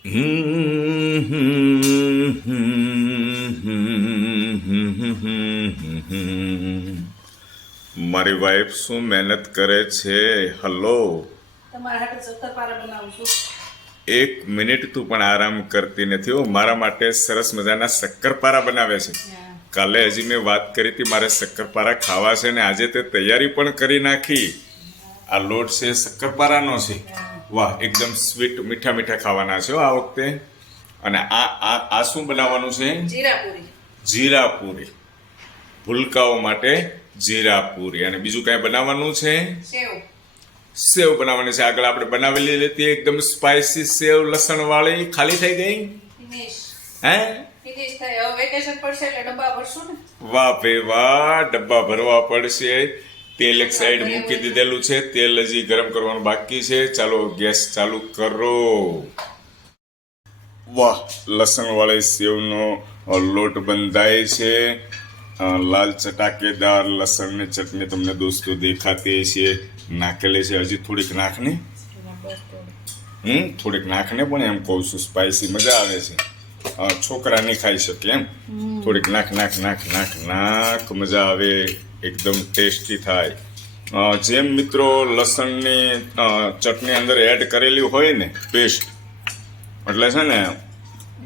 મારી વાઈફ શું મહેનત કરે છે? હલો, તમારા હાટુ શક્કરપારા બનાવું છું. 1 મિનિટ તું પણ આરામ કરતી નથી હો. મારા માટે સરસ મજાના શક્કરપારા બનાવે છે. કાલે હજી મેં વાત કરી હતી મારે શક્કરપારા ખાવા છે ને આજે તે તૈયારી પણ કરી નાખી. આ લોટ છે શક્કરપારાનો છે. વાહ, એકદમ સ્વીટ, મીઠા મીઠા ખાવાના છે આ વખતે. અને આ શું બનાવવાનું છે? જીરાપુરી. જીરાપુરી, ભૂલકાઓ માટે જીરાપુરી. અને બીજું કઈ બનાવવાનું છે? સેવ બનાવવાની છે. આગળ આપણે બનાવેલી હતી એકદમ સ્પાઇસી સેવ લસણ વાળી. ખાલી થઈ ગઈ? હે, વેકેશન પડશે એટલે ડબ્બા ભરશું ને. વાહ ભાઈ વાહ, ડબ્બા ભરવા પડશે. તેલ એક સાઈડ મૂકી દીધેલું છે, તેલ હજી ગરમ કરવાનું બાકી છે. ચાલો ગેસ ચાલુ કરો. વાહ, લસણ વાળી સેવનો લોટ બંધાય છે. લાલ ચટાકેદાર લસણની ચટણી તમને દોસ્તો દેખાતી છે, નાખેલી છે. હજી થોડીક નાખને, થોડીક નાખને, પણ એમ કહું છું સ્પાઈસી મજા આવે છે. છોકરા નહીં ખાઈ શકે એમ. થોડીક નાખ મજા આવે, એકદમ ટેસ્ટી થાય. જેમ મિત્રો લસણની ચટણી અંદર એડ કરેલી હોય ને પેસ્ટ, એટલે છે ને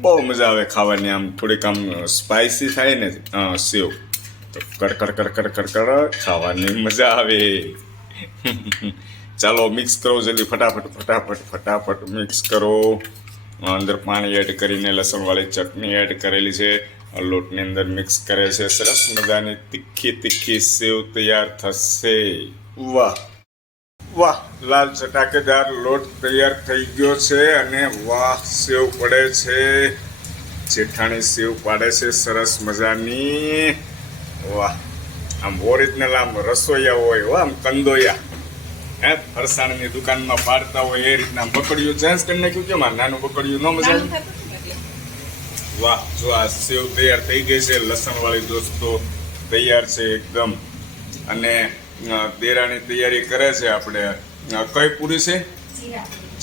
બહુ મજા આવે ખાવાની. આમ થોડીક આમ સ્પાઇસી થાય ને સેવ, તો કડકડ ખાવાની મજા આવે. ચાલો મિક્સ કરો જલ્દી, ફટાફટ મિક્સ કરો. અંદર પાણી એડ કરીને લસણવાળી ચટણી એડ કરેલી છે, લોટની અંદર મિક્સ કરે છે. સરસ મજાની તીખી સેવ તૈયાર થશે. વાહ વાહ, લાલ ચટાકેદાર લોટ તૈયાર થઈ ગયો છે. અને વાહ, સેવ પડે છે, જેઠાણી સેવ પાડે છે સરસ મજાની. વાહ, આમ ઓરિજિનલ આમ રસોઈયા હોય, આમ કંદોયા, ફરસાણની દુકાનમાં પાડતા હોય એ રીતના. બકડિયું ચેન્જ કરી નાખ્યું, કેમ નાનું બકડિયું ન મજા આવે? વાહ, જો આ સેવ તૈયાર થઈ ગઈ છે લસણ વાળી દોસ્તો, તૈયાર છે એકદમ. અને દેરાની તૈયારી કરે છે. આપણે કઈ પૂરી છે?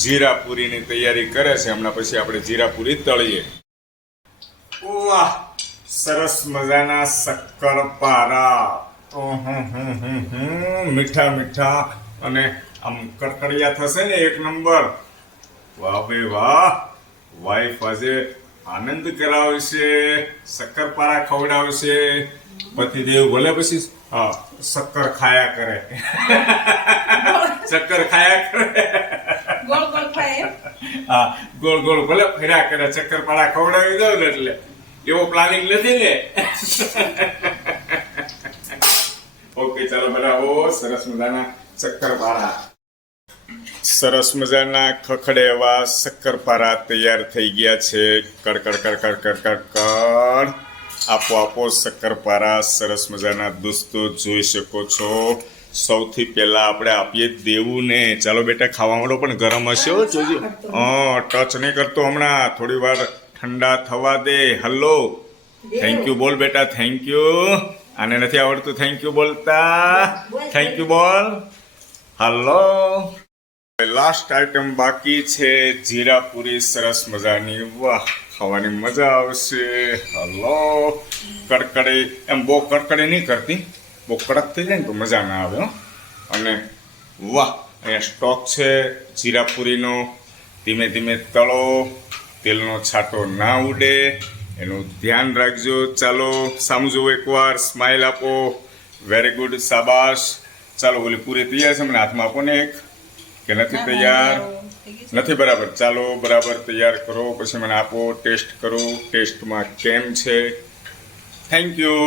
જીરાપુરીની તૈયારી કરે છે. હમણાં પછી આપણે જીરાપુરી તળીએ. વાહ, સરસ મજાના શક્કરપારા, મીઠા અને આમ કડકડિયા થશે ને, એક નંબર. વાહ ભાઈ વાહ, વાઈફ આજે આનંદ કરાવશે, શક્કરપારા ખવડાવશે. પતિદેવ ભલે પછી શક્કર ખાયા કરે, શક્કર ખાયા કરે, ગોળ ગોળ ખાય. હા, ગોળ ભલે ફર્યા કરે, શક્કરપારા ખવડાવી દો ને. એટલે એવો પ્લાનિંગ નથી ને. ઓકે, ચાલો બનાવો સરસ મજાના શક્કરપારા. સરસ મજાના ખખડે એવા શક્કરપારા તૈયાર થઈ ગયા છે. કડ આપો શક્કરપારા સરસ મજાના દોસ્તો જોઈ શકો છો. સૌથી પહેલા આપણે આપીએ દેવુંને. ચાલો બેટા, ખાવા માંડો, પણ ગરમ હશે હો, જોજો. ટચ નહીં કરતો હમણાં, થોડી વાર ઠંડા થવા દે. હલો, થેન્ક યુ બોલ બેટા, થેન્ક યુ. આને નથી આવડતું થેન્ક યુ બોલતા? થેન્ક યુ બોલ. હલો, લાસ્ટ આઈટમ બાકી છે જીરાપુરી સરસ મજાની. વાહ, ખાવાની મજા આવશે. હલો, કડકડી, એમ બહુ કડકડી નહીં કરતી, બહુ કડક થઈ જાય ને તો મજા ના આવે. અને વાહ, અહીંયા સ્ટોક છે જીરાપુરીનો. ધીમે ધીમે તળો, તેલનો છાંટો ના ઉડે, એનું ધ્યાન રાખજો. ચાલો સામું જુઓ એકવાર, સ્માઇલ આપો. વેરી ગુડ, શાબાશ. ચાલો, ઓલી પૂરી તૈયાર છે, મને હાથમાં આપો ને એક. કે નથી તૈયાર? નથી બરાબર. ચાલો બરાબર તૈયાર કરો, પછી મને આપો, ટેસ્ટ કરો, ટેસ્ટમાં કેમ છે. Thank you.